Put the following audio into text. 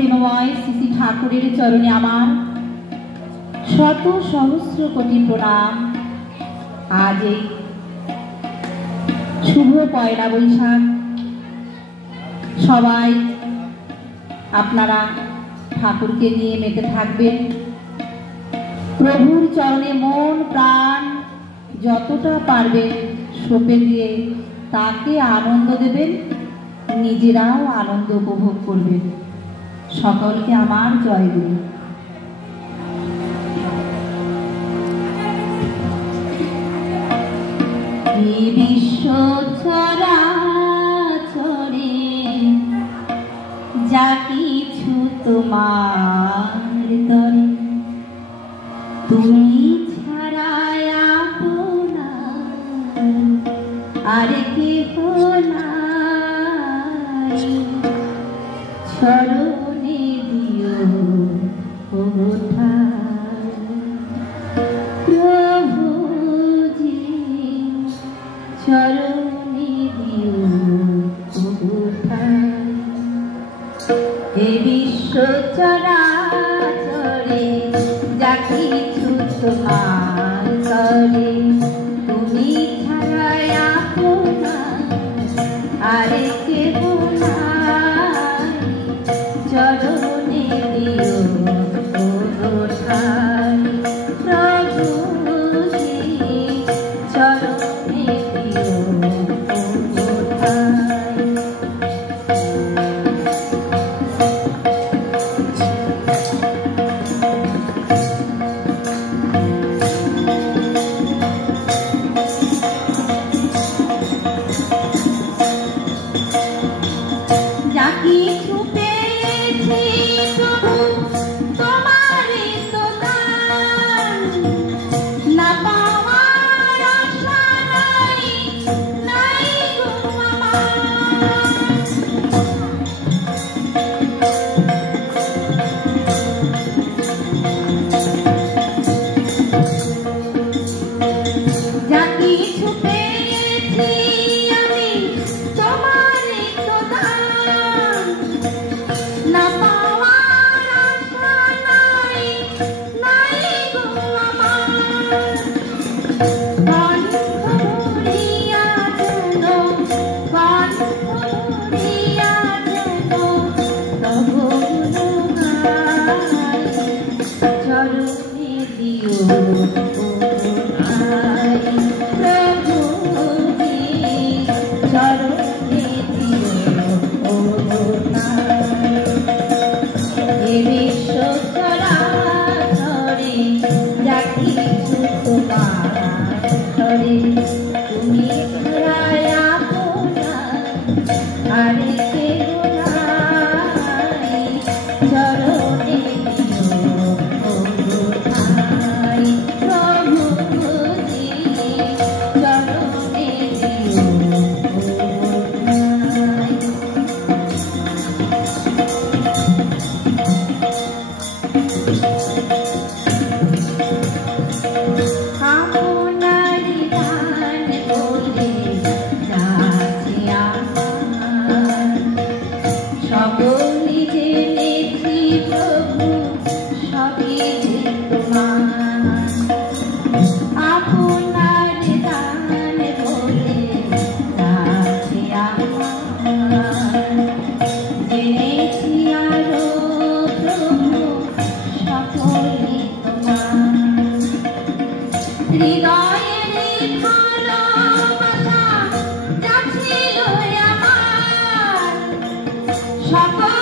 প্রেমময় শ্রী ঠাকুরের চরণে আমার শত সহস্র কোটি প্রণাম। আজ এই শুভ পয়লা বৈশাখ সবাই আপনারা ঠাকুরকে নিয়ে মেতে থাকবেন। প্রভুর চরণে মন প্রাণ যতটা পারবেন সঁপে দিয়ে তাকে আনন্দ দেবেন, নিজেরাও আনন্দ উপভোগ করবেন। সকলকে আমার জয়গুরু। এই বিশ্ব চরাচরে যা কিছু তোমার তরে, তুমি ছাড়া আপনার আর কেহ নাই। চরণে দিও প্রভুজি, চরণে দিও হে বিশ্ব চরাচরে যা কিছু তোমার তরে, তুমি ছাড়া আপনার আর কেহ নাই। চরণে দিও প্রভুজি, চরণে দিও সকল